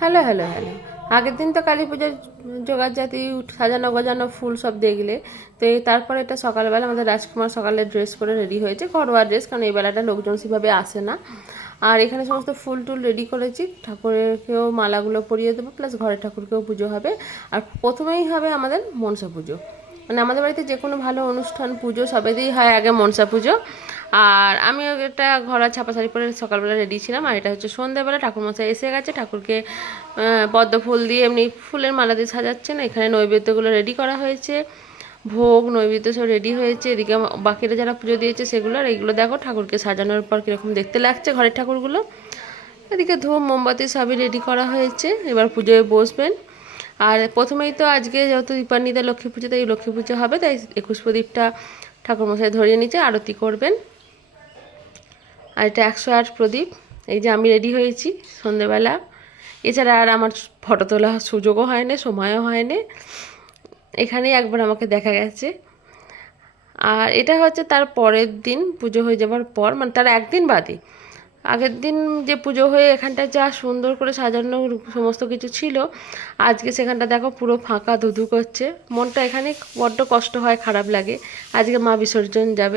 Hello hello hello. আগের দিন তো কালী পুজোর জোগাড়জাতি সাজানো গোজানো ফুল সব দেখলে। তো এই তারপরে এটা সকালবেলা আমাদের রাজকুমার সকালে ড্রেস করে রেডি হয়েছে, ঘরোয়া ড্রেস, কারণ এই বেলাটা লোকজন সেভাবে আসে না। আর এখানে সমস্ত ফুল টুল রেডি করেছি, ঠাকুরেরকেও মালাগুলো পরিয়ে দেবো, প্লাস ঘরের ঠাকুরকেও পুজো হবে। আর প্রথমেই হবে আমাদের মনসা পুজো। মানে আমাদের বাড়িতে যে কোনো ভালো অনুষ্ঠান পুজো সবেতেই হয় আগে মনসা পুজো। আর আমিও একটা ঘরোয়া ছাপা শাড়ি পরে সকালবেলা রেডি ছিলাম। আর এটা হচ্ছে সন্ধ্যেবেলা, ঠাকুরমশাই এসে গেছে, ঠাকুরকে পদ্ম ফুল দিয়ে এমনি ফুলের মালা দিয়ে সাজাচ্ছেন। এখানে নৈবেদ্যগুলো রেডি করা হয়েছে, ভোগ নৈবেদ্য সব রেডি হয়েছে। এদিকে বাকিরা যারা পুজো দিয়েছে সেগুলো। আর এইগুলো দেখো ঠাকুরকে সাজানোর পর কীরকম দেখতে লাগছে ঘরের ঠাকুরগুলো। এদিকে ধূপ মোমবাতি সবই রেডি করা হয়েছে, এবার পুজোয় বসবেন। আর প্রথমেই তো আজকে যেহেতু দীপান্বিতা লক্ষ্মী পুজো, তাই লক্ষ্মী পুজো হবে, তাই 21 প্রদীপটা ঠাকুরমশাই ধরিয়ে নিচে আরতি করবেন। আর এটা 108 প্রদীপ। এই যে আমি রেডি হয়েছি সন্ধেবেলা। এছাড়া আর আমার ফটো তোলার সুযোগও হয়নি, সময়ও হয়নি। এখানেই একবার আমাকে দেখা গেছে। আর এটা হচ্ছে তার পরের দিন, পুজো হয়ে যাওয়ার পর, মানে তার একদিন বাদে। আগের দিন যে পুজো হয়ে এখানটা যা সুন্দর করে সাজানো সমস্ত কিছু ছিল, আজকে সেখানটা দেখো পুরো ফাঁকা ধুধু করছে। মনটা এখানে বড্ড কষ্ট হয়, খারাপ লাগে। আজকে মা বিসর্জন যাবে।